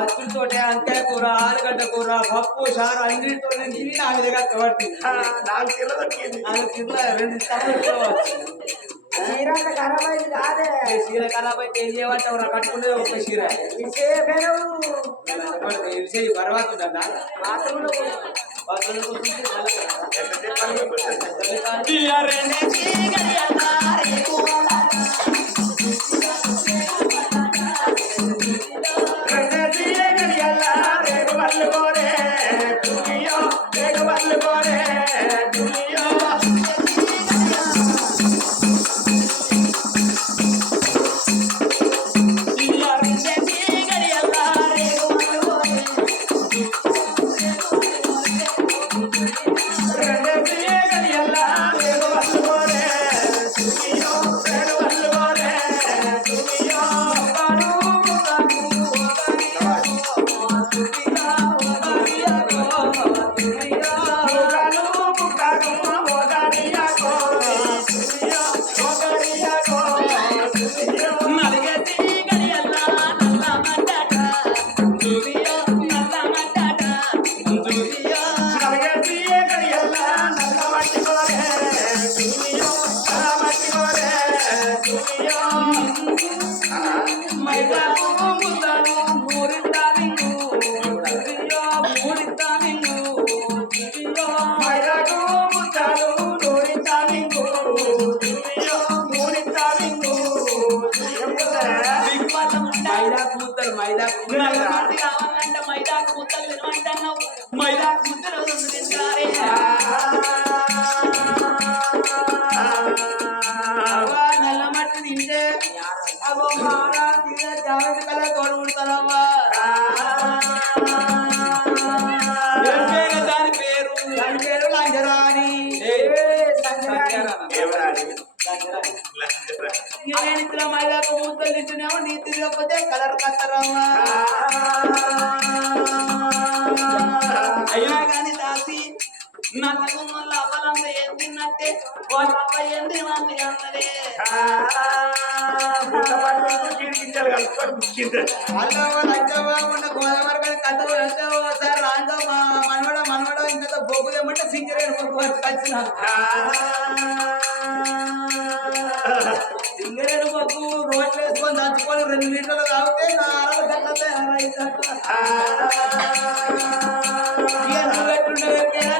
అచ్చుతోటే అంతే కూర ఆలుగడ్డ కూర పప్పు చారు అన్నిటితో తిని నా మీద కట్టబట్టి 4 కిలో దొరికింది 4 కిలో 2 చీర ఖరాబ్ అయింది కాదే చీర ఖరాబ్ అయితే ఏం చేయమంటావు రా కట్టుకునేది ఒక చీర విషయం బర్వాత ఉందా బాత్రూంలో నల్లమట్టి తింటే అగో మారా తినే జాగ్రత్త కల తోడుకుంటారమ్మా దాని పేరు లంజరాని నేను ఇచ్చిన మైదాకు ముద్దలు ఇచ్చినేమో నీ తిరగకపోతే కలర్ కత్తరమ్మా అయినా కానీ దాసి నల్లకు మళ్ళీ అవ్వాలంతా ఏం తిన్నట్టే వాళ్ళ అబ్బాయి ఏం తినమంది అన్నదే గోదావరి కథ సార్ రాందో మనవడ ఇంకా బొగ్గుదేమంటే సింగరేణి బొగ్గు వరకు వచ్చిన సింగరేణి బొగ్గు రోడ్లు వేసుకొని దంచుకొని 2 లీటర్లు తాగితే నా అరవై గంటల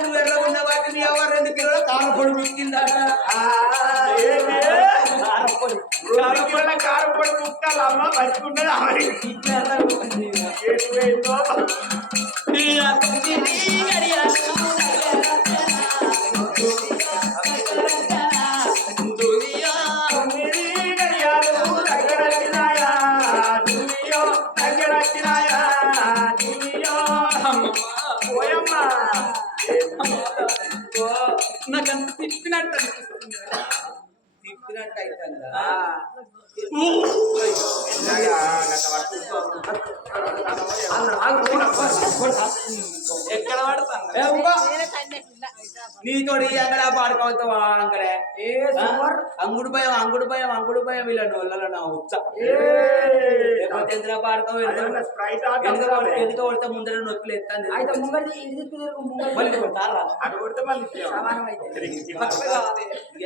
నువ్వు ఎర్రగుండ వాటి నీ ఎవరు 2 కిలోల కారపొడి మిక్కిందట కారపొడి ముక్కలు అమ్మ పట్టుకున్నది నాకంత తిప్పినట్టు అనిపిస్తుంది తిప్పినట్టు అవుతుందా ఎక్కడ పడతాను నీతోడి ఎక్కడ పాడుకోవతావా అంకడే అంగుడు భయం వీళ్ళ నోళ్ళ నా ఉచ్చ ఎంత పాడుకోవు ఎందుకు కొడితే ముందర నొప్పులు ఎత్తాను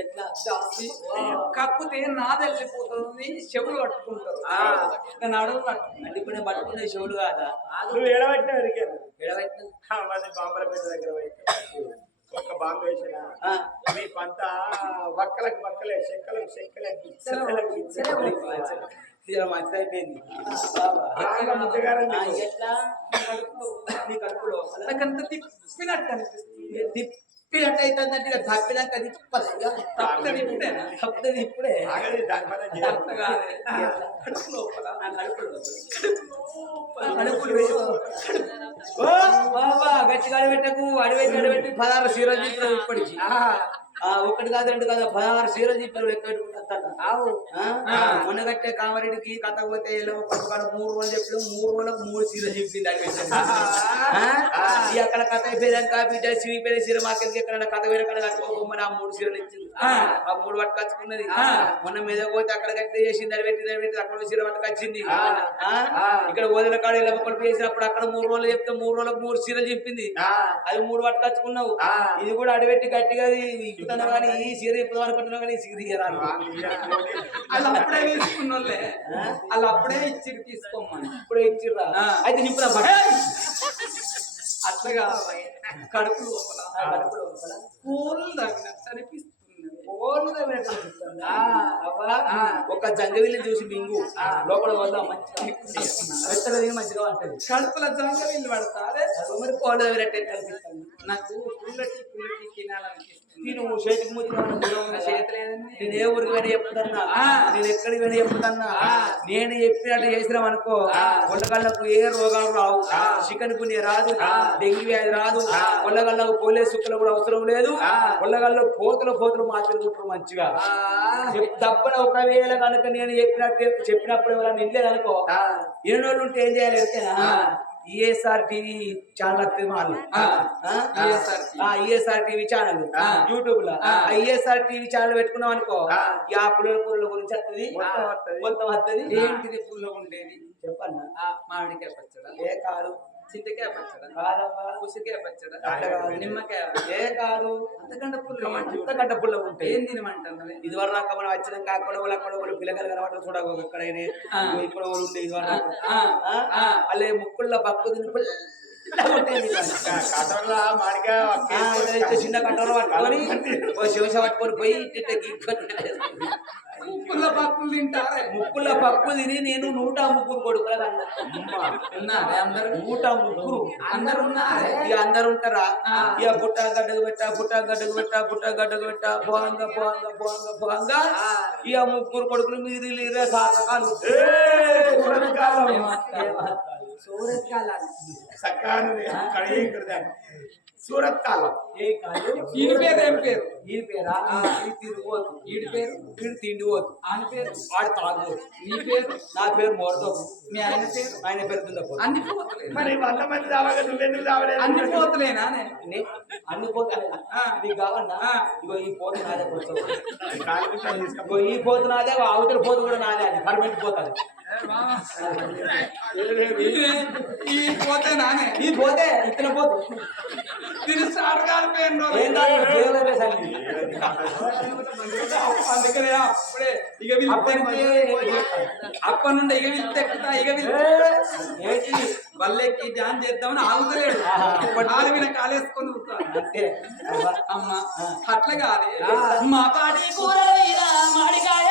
ఎట్లా కక్కుతే నాది వెళ్ళిపోతుంది చెవులు పట్టుకుంటారు నడవు అంటే ఇప్పుడు పట్టుకునే చెవులు కాదా బాంబరపేట దగ్గర ఒక్క బాంబు వేసిన మీ పంట వక్కలకు వక్కలే చెక్కలకు చెక్కలే మంచిదైపోయింది ఎట్లా నీ కడుపులో అలాగంత తిప్పినట్టు అనిపిస్తుంది తప్పినట్టు అవుతుందంటే ఇక తప్పినాక అది చెప్పదు ఇక తప్పదు ఇప్పుడేనా? తప్పదు ఇప్పుడే ఆగది దాని పని అట్లా చేయాలి. కాదే. కడుపు లోపల కడుపులు ఓ బాబా గట్టిగా అడబెట్టకు అడబెట్టి 16 సీరలు చెప్పారు ఇప్పటికి ఒకటి కాదు రెండు కాదు 16 సీరలు చెప్పారు ఎక్కడికి మొన్న కట్టే కామారెడ్డికి కథ పోతే పట్టుకాడ 3 రోజులు చెప్పారు 3 రోజులకు 3 సీరలు చెప్పింది అడబెట్టి అక్కడ కథ అయిపోయాక బిడ్డ సిరిపోయిన సీర మాకెళ్ళి ఎక్కడ కథ వేరే కడ కట్టుకోమని ఆ 3 సీరలు ఇచ్చింది ఆ 3 పట్టుకొచ్చుకున్నది మొన్న మీద పోతే అక్కడ కట్టే చేసింది అడబెట్టి అక్కడ సీర పట్టుకొచ్చింది ఇక్కడ వదిన కాడ ఇలా కొడుకు చేసినప్పుడు అక్కడ 3 రోజులు చెప్తే 3 రోజులకు 3 సీరలు చెప్పింది అది 3 పట్టుకొచ్చుకున్నావు ఇది కూడా అడబెట్టి గట్టిగా ఇప్పుతున్నావు కానీ ఈ సీర ఇప్పుడు అనుకుంటున్నావు కానీ ఈ సీర ఇయ్యరాను వాళ్ళు అప్పుడే తీసుకున్నోళ్ళే వాళ్ళు అప్పుడే ఇచ్చిరు తీసుకోమని ఇప్పుడే ఇచ్చిర్రా అయితే నింపురా అట్లా కడుపు లోపల పూలు తగినట్టు అనిపిస్తుంది. ఒక జంగవిల్ని చూసి మింగు లోపల వల్ల మంచిగా మంచిగా ఉంటుంది కడుపుల జంగ వీళ్ళు పడతారే మరి కోళ్ళ కనిపిస్తుంది నాకు పుల్లటి తినాలనిపిస్తుంది. నేను చేతికి ముద్ర చేతలేదండి. నేను ఏ ఊరికి పోయినా చెప్తున్నా నేను ఎక్కడికి పోయినా చెప్తున్నా నేను చెప్పినట్టు చేసినాం అనుకో ఒళ్ళగళ్ళకు ఏ రోగాలు రావు చికెన్ గున్య రాదు డెంగ్యూ వ్యాధి రాదు ఒళ్ళగళ్ళకు పోలే సుక్కలు కూడా అవసరం లేదు ఒళ్ళగల్లో పోతులు మాట్లాడుకుంటారు మంచిగా దప్పన ఒకవేళ కనుక నేను చెప్పినప్పుడు ఎవరైనా నిండలేదు అనుకో ఎన్ని రోజులు ఉంటే ఏం చేయాలి ఎరికేనా ఈఎస్ఆర్ టీవీ ఛానల్ వస్తుంది వాళ్ళు ఈఎస్ఆర్ టీవీ ఛానల్ యూట్యూబ్ లో ఈఎస్ఆర్ టీవీ ఛానల్ పెట్టుకున్నాం అనుకో ఆ పుల్ల గురించి వస్తుంది మొత్తం వస్తుంది. ఏంటిది పుల్ల ఉండేది చెప్పన్నా మామిడికాయ పచ్చడా ఏ కాదు చింతకాయ పచ్చడా కాదమ్మా ఉసిరికాయ పచ్చడా నిమ్మకాయ ఏ కాదు అంతకంటే పుల్ల అంతకంటే పుల్ల ఉంటాయి. ఏం తినమంటారు ఇది ఇది వరకు మనం వచ్చినాక అక్కడ పిల్లలు కనబడతారు చూడకు ఎక్కడైనా ఇప్పుడు ఉండే ఇది వరకు అల్లే ముక్కుల్లో పప్పు తిని కటోర్లా మాడిగా చిన్న కట్టోర పట్టుకొని శివశ పట్టుకొని పోయి పుల్ల పప్పులు తింటారే ముక్కుల పప్పు తిని నేను 103 కొడుకులు ఉన్నారే అందరు 103 అందరు ఉన్నారే ఇక అందరు ఉంటారా ఇక పుట్ట గడ్డకు పెట్టా పోంగా ఇక 3 కొడుకులు మీరు సాధకాలు సూరత్ కాలం ఏ కాదు ఈడి పేరు ఏం పేరు ఈ పేరా ఈ తిరిగిపోతు ఈడి పేరు వీడు తిండిపోతు ఆయన పేరు వాడు తాగుపోతు నీ పేరు నా పేరు మోడతో మీ ఆయన పేరు ఆయన పేరు దుండపోతు అన్ని పోతలే మరి 100 మంది రావాలి నువ్వెందుకు రావలేదు అన్ని పోతలేనా అన్ని పోతాయి నీకు కావన్నా ఇగో ఈ పోతు నాదే తీసుకపో ఈ పోతు నాదే అవతల పోతు కూడా నాదే అది పర్మనెంట్ పోతుంది ఈ పోతే నానే ఈ పోతే ఇతర పోతు దీని స్టార్ట్ కాలిపోయిన ఏం కాదు దేవుడే సంగతి. అందుకనే అప్పుడే అప్పటి నుండి ఇక వెళ్తే ఎక్కుతా ఇక ఏంటి వల్లెక్కి ధ్యానం చేద్దామని ఆగుతలేడు ఆవిన కాలేసుకొని అంతే అమ్మ అట్లా కాదు మా పాటి కూర మాడికాయ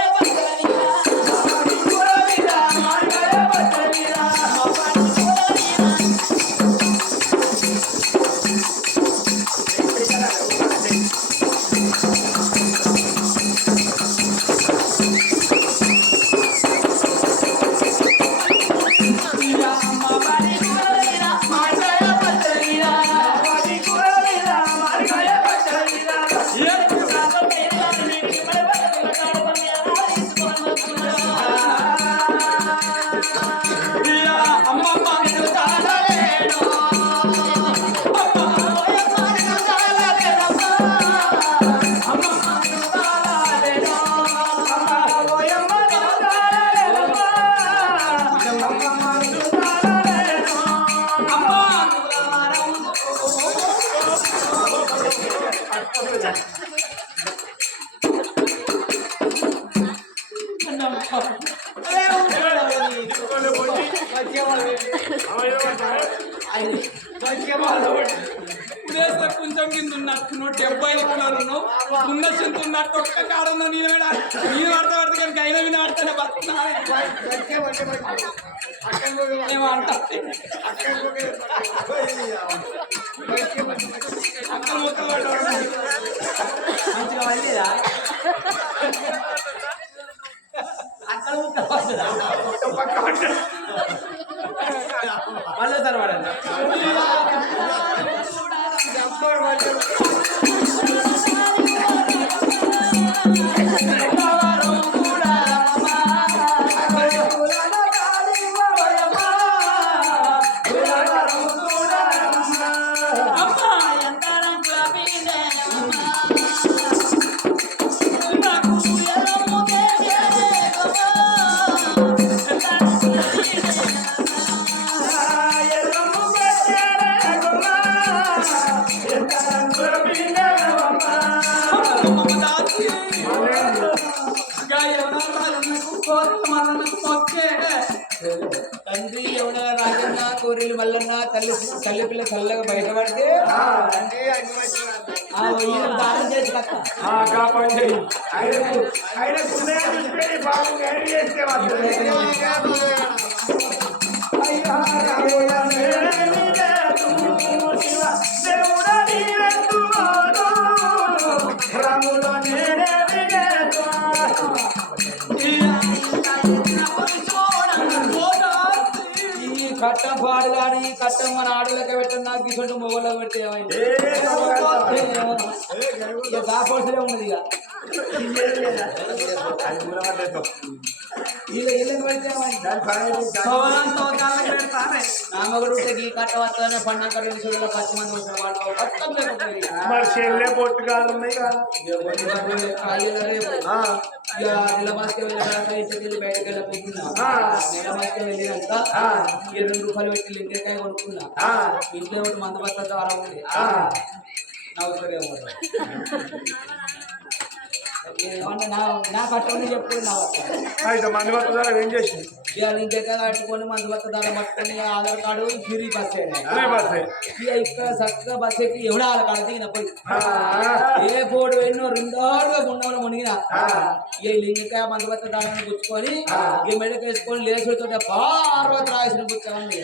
కొంచెం కింద ఉన్నట్టు 70 కిలోలు ఉన్న చింత ఉన్నట్టు ఒక్క కాడ నేను పడతా కానీ అయినా విన పడతానే ఏమంటా మంచిగా వెళ్ళేదా అక్కడ మళ్ళీ తర్వాత తండ్రి ఎవడ రాజన్న కోరిలు మల్లన్న తల్లి పిల్ల చల్లగా బయటపడితే దానం చేసి కక్క కట్టం పాడుగాడు ఈ కట్టం మన ఆడలకి పెట్టండి నాకు ఇటువంటి మొగలకు పెడితే ఏమైంది కాపాడుతూనే ఉన్నది ఇక ఇళ్ళకి పెడితే నామగుడు ఈ కట్ట వస్తానే పండుగ రెండు చూడలో 10 మంది వచ్చిన చెల్లె పొట్టు కాదు ఉన్నాయి కదా నిలమాస్కి వెళ్ళి బయటకు వెళ్ళిపోతున్నా నిలమాస్కి వెళ్ళినాక 2 రూపాయలు పెట్టి లింగకాయ కొనుక్కున్నా ఇంట్లో ఒకటి మందు బస్తా ద్వారా ఉంది నవ్వుతారేమో నా కట్టమని చెప్పుడు నా మంది పడుతుందా ఏం చేసి లింగకాయ కట్టుకొని మందు బస్తా ద్వారా పట్టుకొని ఆధార్ కార్డు ఫ్రీ బస్ ఇక్కడ చక్కగా బస్ ఎక్కి ఎవడ ఆధార్ కార్డు దిగినప్పుడు ఏ పోడు ఎన్నో 2 ఆరుగా గుండంలో మునిగిన ఏ లింగకాయ మందు బస్తా దారాన్ని పుచ్చుకొని ఈ మెడకు వేసుకొని లేచుతో పార్వతి రాసిన పుచ్చామని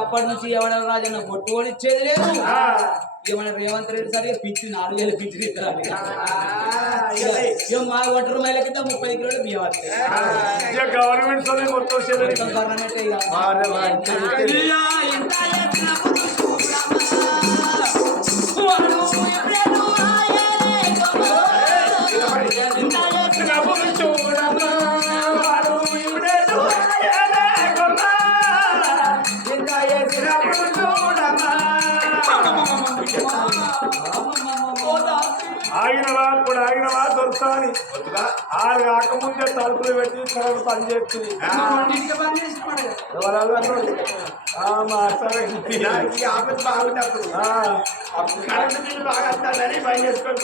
అప్పటి నుంచి ఎవడ రాజన్న బొట్టు కూడా ఇచ్చేది లేదు ఏమైనా రేవంత్ రెడ్డి సరే పిచ్చి 4000 పిచ్చి మా 1 రూపాయల కింద 30 కిలోలు బియ్యం వస్తాయి గవర్నమెంట్ ఆగినవా దొరుకుతాని ఆరు కాకముందే తలుపులు పెట్టి కరెంట్ పని చేస్తుంది బాగున్నప్పుడు కరెంట్ బిల్లు బాగా వస్తుందని పని చేసుకొని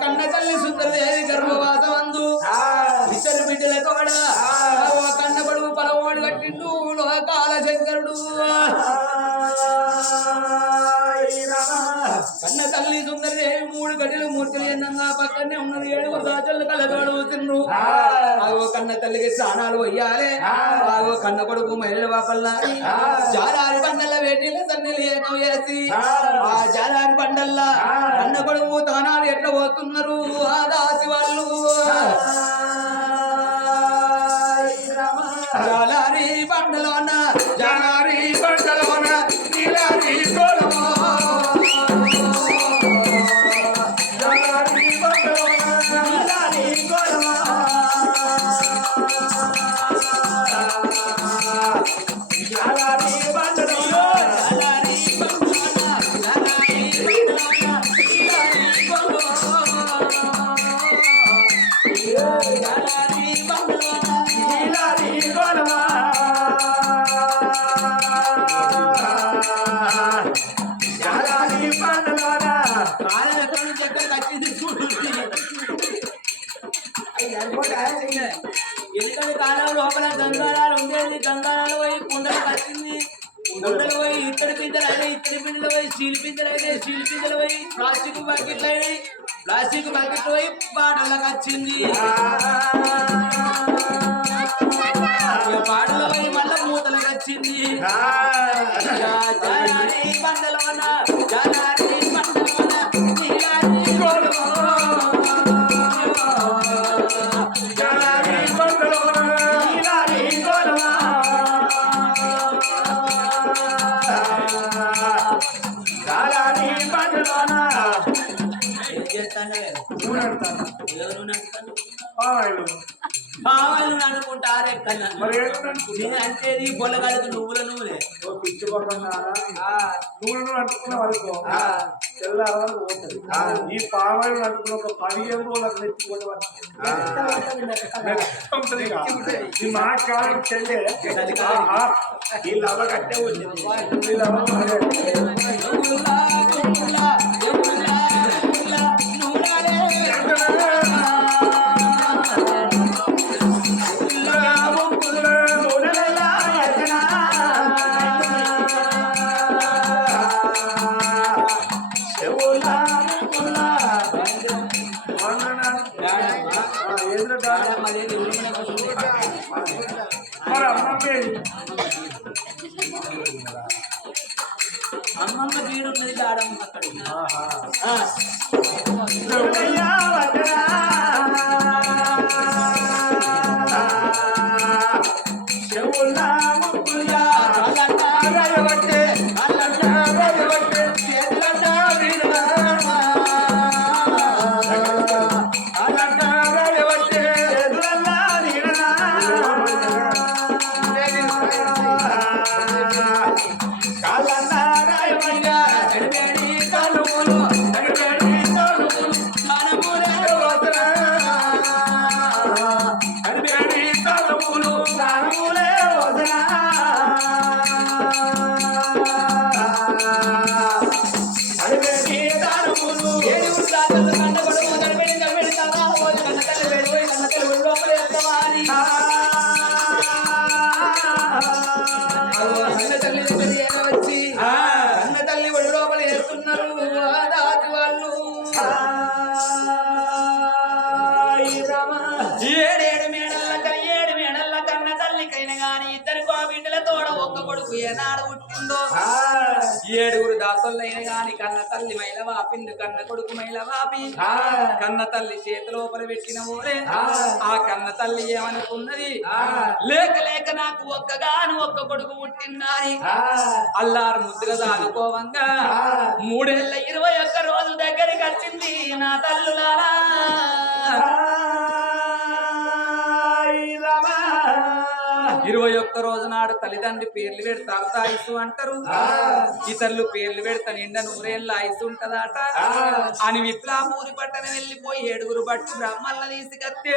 కన్న తల్లి సుందరదేవి గర్భవాసమందు ఇద్దరు బిడ్డలతో కన్న పడుగు పలవాడు కట్టిండు లోకాల శంకరుడు కన్న తల్లి సుందరదేవి 3 గడిలు మూర్తులు ఎన్నంగా పక్కనే ఉన్నది 7 రాజులు కలగాడు తిన్ను ఆగో కన్న తల్లికి స్నానాలు వయ్యాలే ఆగో కన్న కొడుకు మహిళ బాపల్లా జాలారి బండల వేటిల సన్నీలు ఏకం వేసి ఆ జాలారి బండల్లా కన్న కొడుకు తానాలు ఎట్లా పోతున్నారు ఆ దాసి వాళ్ళు ఎందుకంటే కాలం లోపల గంగారాలు ఉండేది గంగారాలు పోయి కుండలు కట్టింది కుండలు పోయి ఇత్తడి పిందెలు అయినాయి ఇత్తడి పిందెలు పోయి స్టీల్ పిందెలు అయినాయి స్టీల్ పిందెలు పోయి ప్లాస్టిక్ బకెట్లు అయినాయి ప్లాస్టిక్ బకెట్లు పోయి బాటలకు వచ్చింది బాటలు పోయి మళ్ళా మూతలకు వచ్చింది జనాని బండలోన జనాని బండలోన నీలాని పావాలు అనుకుంటారే కన్నా అంటే పొలగాడికి నువ్వుల నువ్వులే నువ్వు అంటుకున్న వరకు తెల్లారు ఈ పావాయిలు అంటుకున్న ఒక 15 రోజులకు నెత్తిపోతుంది ఈ మా కాలం చెల్లె ఈ లవ కట్టే వచ్చింది అమ్మమ్మ వీడు ఉన్నది ఆడమ్మ అక్కడ ఏనాడు పుట్టిందో 7 దాసులైన గాని కన్న తల్లి మైలవా పిండు కన్న కొడుకు మైలవాపి కన్న తల్లి చేతిలోపల పెట్టిన ఊరే ఆ కన్న తల్లి ఏమనుకున్నది లేక లేక నాకు ఒక్క కొడుకు పుట్టిందని అల్లారు ముద్దుగా దాదుకోవంగా 3 ఏళ్ల 21 రోజుల దగ్గరికి వచ్చింది నా తల్లులారా 21 రోజు నాడు తల్లిదండ్రి పేర్లు పెడతారు తాయిసు అంటారు ఇతరులు పేర్లు పెడతా నిండా 100 ఏళ్ళ ఆయుసు ఉంటదట అని విప్లాపూరి పట్టణం వెళ్ళిపోయి 7 బట్టి బ్రాహ్మణులు తీసుకొస్తే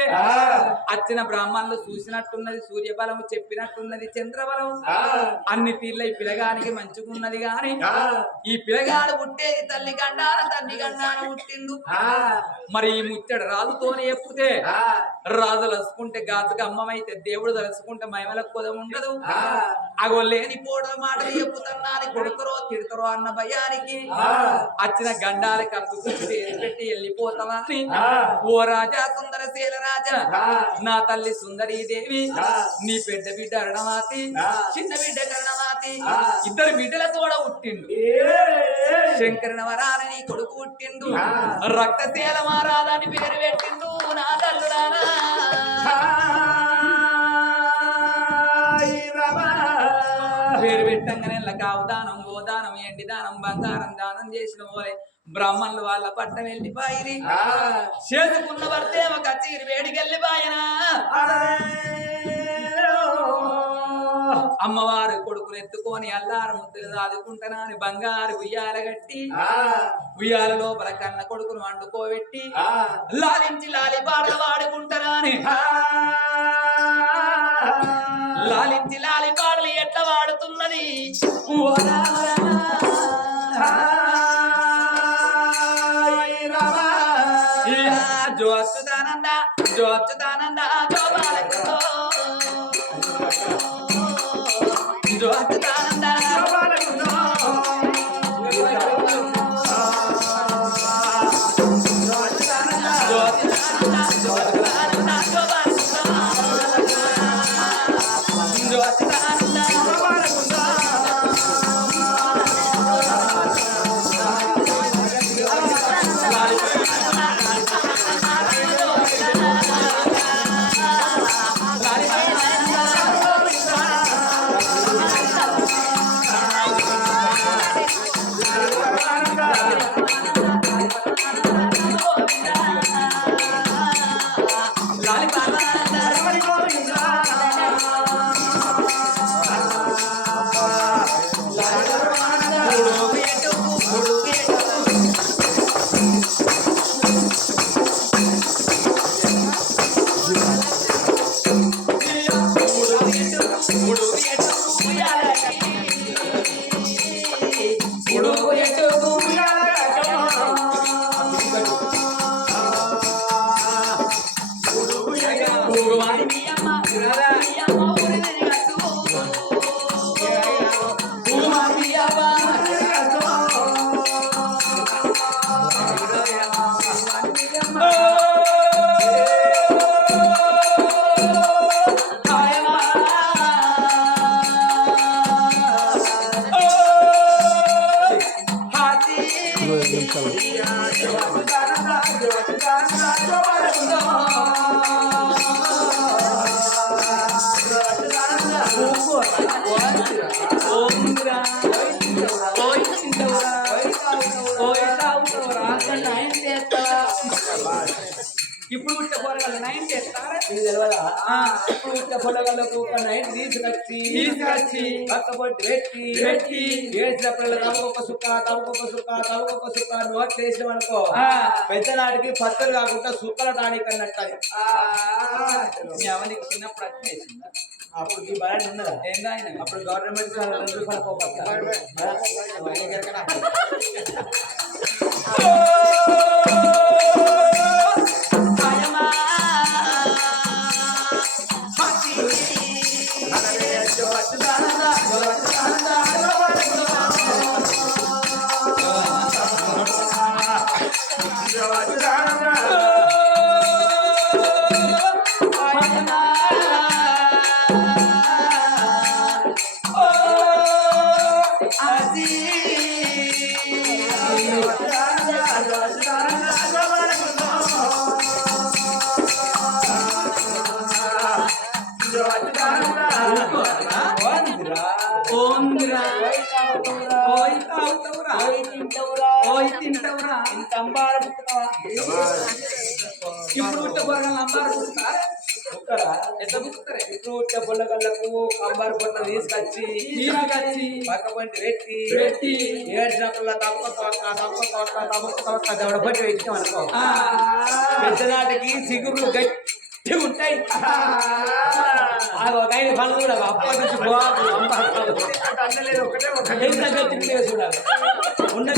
వచ్చిన బ్రాహ్మణులు చూసినట్టున్నది సూర్యబలం చెప్పినట్టున్నది చంద్రబలం అన్ని తీర్ల ఈ పిల్లగానికి మంచిగున్నది గాని ఈ పిల్లగాడు పుట్టేది తల్లి గండాన తండ్రి గండాన పుట్టిండు మరి ఈ ముచ్చడు రాజుతోనే ఎప్పితే రాజు తలుసుకుంటే గాజుగా అమ్మమైతే దేవుడు తలుసుకుంటే మహిమల కొదం ఉండదు అగో లేని పోడ మాటలు చెప్పుతున్నాను కొడుకురో తిడతారో అన్న భయానికి వచ్చిన గండాలి కప్పు పెట్టి వెళ్ళిపోతావా ఓ రాజా సుందరశీల రాజా నా తల్లి సుందరీదేవి నీ పెద్ద బిడ్డ అరుణమాతి చిన్న బిడ్డ కరుణమాతి 2 బిడ్డల తోడ పుట్టిండు శంకరుని వరాని నీ కొడుకు పుట్టిండు రక్తశీల మారాలని పేరు పెట్టిండు నా తల్లులారా పేరు పెట్టంగానే కావు దానం గోదానం ఎండి దానం బంగారం దానం చేసిన పోలే బ్రాహ్మణులు వాళ్ళ పట్టం వెళ్ళిపోయి చేసుకున్న భర్తేమ కచ్చీరి వేడికెళ్ళిపోయినా అమ్మవారు కొడుకులు ఎత్తుకొని అల్లారు ముద్దులు దాదుకుంటున్నా అని బంగారు ఉయ్యాల గట్టి ఉయ్యాల లోపల కన్న కొడుకును వండుకోబెట్టి లాలించి లాలి పాటలు వాడుకుంటారా అని లాలించి లాలి పాటలు ఎట్లా వాడుతున్నది జో అచ్యుతానంద జో అచ్యుతానంద జో బాలకృష్ణ జో అచ్యుతానంద జో బాలకృష్ణ జో అచ్యుతానంద జో అచ్యుతానంద జో బాలకృష్ణ జో అచ్యుతానంద జో బాలకృష్ణ ఇప్పుడు పుట్టే పొరగల నైన్ చేస్తారా ఇప్పుడు పుట్టే పొరగలకు ఒక నైన్ తీసుకొచ్చి పక్కపొట్టి పెట్టి ఏడ్చినప్పుడు తమకొక సుక్క నోట్ వేసినాం అనుకో పెద్దనాటికి పచ్చలు కాకుండా సుక్కల టానిక్ అన్నట్టు మీ అవనికి చిన్నప్పుడు అట్టిందా అప్పుడు ఈ బలాన్ని ఉన్నదా ఏందా ఆయన అప్పుడు గవర్నమెంట్ ఇప్పుడు పుట్టే పొరగలను అంబారు పుట్టుతారా ఎంత పుట్టుతారా ఇప్పుడు పుట్టే పొల్లగళ్ళకు అంబారు పొట్ట తీసుకొచ్చి పక్కపంటి పెట్టి ఏడ్చినప్పుడు తప్ప దవడపట్టి పెట్టినాం అనుకో పెద్దనాటికి సిగురు గట్టి ఉంటాయి ఒక ఐదు పనులు కూడా అప్పటి నుంచి ఎంత గట్టి చూడాలి ఉన్న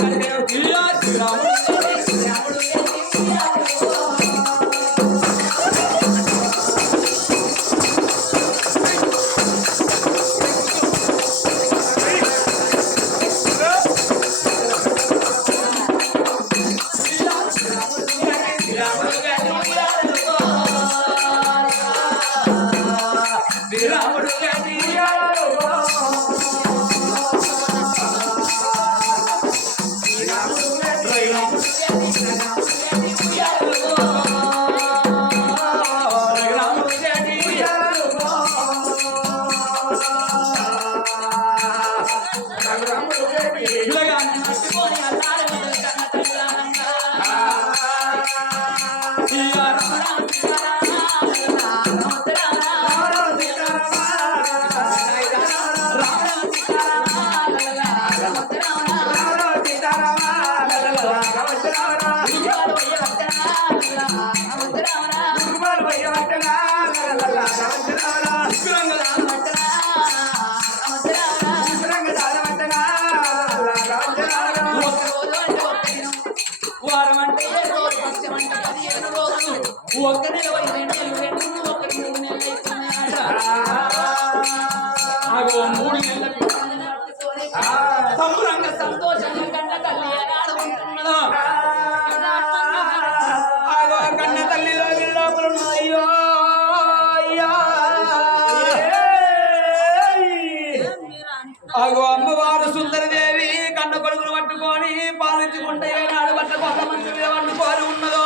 ఒక్క నెల 2 నెలలు ఒకటి 3 నెలలు ఇస్తున్నాయట. ఆగో 3 నెలల పిల్లల్ని పట్టుకొని సంబరంగా సంతోషంగా కన్న తల్లి ఏనాడు ఉంటున్నదో ఆగో కన్న తల్లిలో లోపల అయ్యో ఆగో అమ్మవారు సుందరదేవి కన్న కొడుకును పట్టుకొని పాలించుకుంటే ఏనాడు పట్ట కొత్త మంచి మీద వండుకొని ఉన్నదో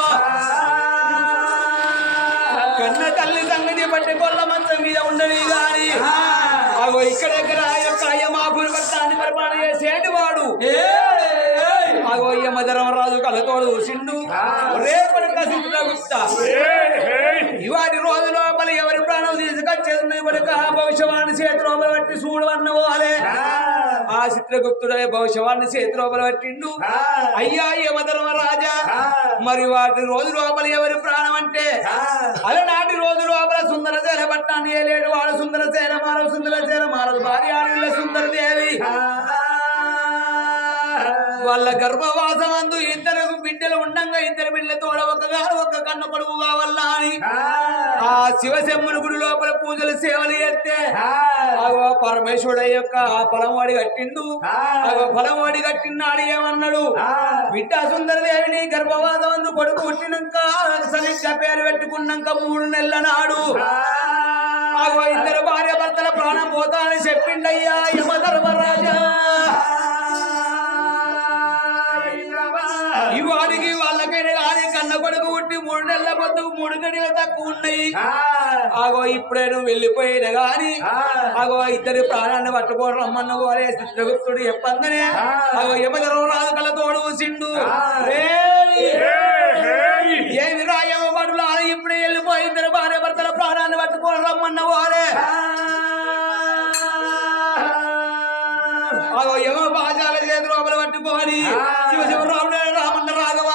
కన్న తల్లి సంగతి పట్టి కొల్ల మంచం మీద ఉండని గాని ఆగో ఇక్కడెక్కడ యొక్క అయ్యమాపురి భక్తాన్ని పరిపాలన చేసేటి వాడు ఆగో అయ్యమధర్మరాజు కళ్ళతోడు చూసిండు రేపటి కసిగా గుప్తా ఇవాటి రోజు లోపల ఎవరి ప్రాణం తీసుకొచ్చేది కొడుక భవిష్యవాణి చేతి లోపల పట్టి చూడవన్న పోలే ఆ చిత్రగుప్తుడే భవిష్యవాణి చేతి లోపల పట్టిండు అయ్యా యమధర్మరాజా మరి వాటి రోజు లోపల ఎవరి ప్రాణం అంటే అలనాటి రోజు లోపల సుందరసేన పట్టాన్ని ఏలేడు వాడు సుందరసేన మారదు భార్య ఆడవిల్ల సుందరదేవి వాళ్ళ గర్భవాసమందు 2 బిడ్డలు ఉండంగా 2 బిడ్డలతో ఒక కన్ను కొడుకు కావాలా అని ఆ శివశంభుని గుడి లోపల పూజలు సేవలు చేస్తే పరమేశ్వరుడు యొక్క ఆ పొలంవాడి కట్టిండు పొలంవాడి కట్టినాడు ఏమన్నాడు బిడ్డ సుందరదేవిని గర్భవాసమందు కొడుకు పుట్టినాక సరిగ్గా పేరు పెట్టుకున్నాక 3 నెలల నాడు 2 భార్య భర్తల ప్రాణం పోతా అని చెప్పిండయ్యా యమధర్మరాజా ఇవాడికి వాళ్ళకైనా కానీ కన్న కొడుకు పుట్టి 3 నెలల పొద్దు 3 గడియలు తక్కువ ఉన్నాయి ఆగో ఇప్పుడే నువ్వు వెళ్ళిపోయినా గాని ఆగో 2 ప్రాణాన్ని పట్టుకోని రమ్మన్న పోలే చిత్రగుప్తుడు చెప్పందనే ఆగో యమధర్మరాజు కళ్ళతోడు ఊసిండు ఏమి రాయమడులు ఇప్పుడే వెళ్ళిపోయి 2 భార్య భర్తల ప్రాణాన్ని పట్టుకోని రమ్మన్న పోలే ఆగో యమ బాజాల చేతి లోపల పట్టుకొని శివశివరాముడు రామన్న రాఘవ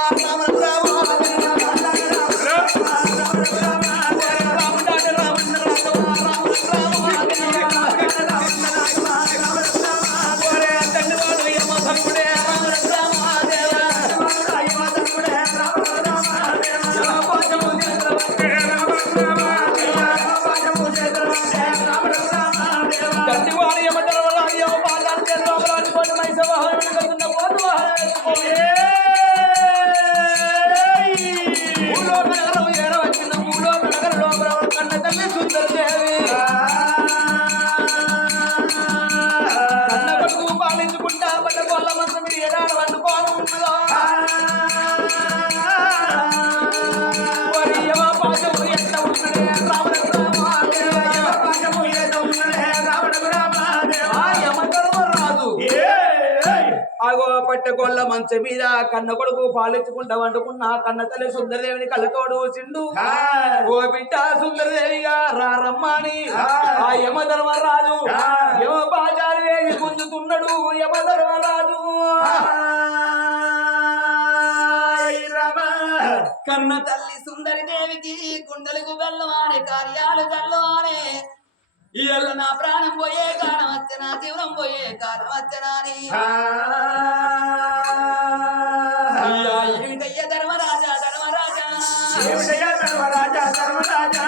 పట్టగొల్ల మంచం మీద కన్న కొడుకు పాలించుకుంటా వండుకున్న కన్న తల్లి సుందరదేవిని కళ్ళతోడు చిండు ఓ బిడ్డ సుందరదేవిగా రారమ్మని ఆ యమధర్మరాజు యమ బాజాలు వేసి గుంజుతున్నాడు యమధర్మరాజు కన్న తల్లి సుందరదేవికి గుండెలకు బెల్లవానే కార్యాలు గల్లవానే ఇయ్యాల నా ప్రాణం పోయే కాలం వచ్చనా జీవనం పోయే కాలం వచ్చనాని ఏమిటయ్య ధర్మరాజా ధర్మరాజా ఏమిటయ్య ధర్మరాజా ధర్మరాజా